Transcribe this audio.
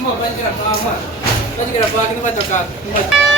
mo, pode gravar, mano. Pode gravar que não vai tocar. Não vai...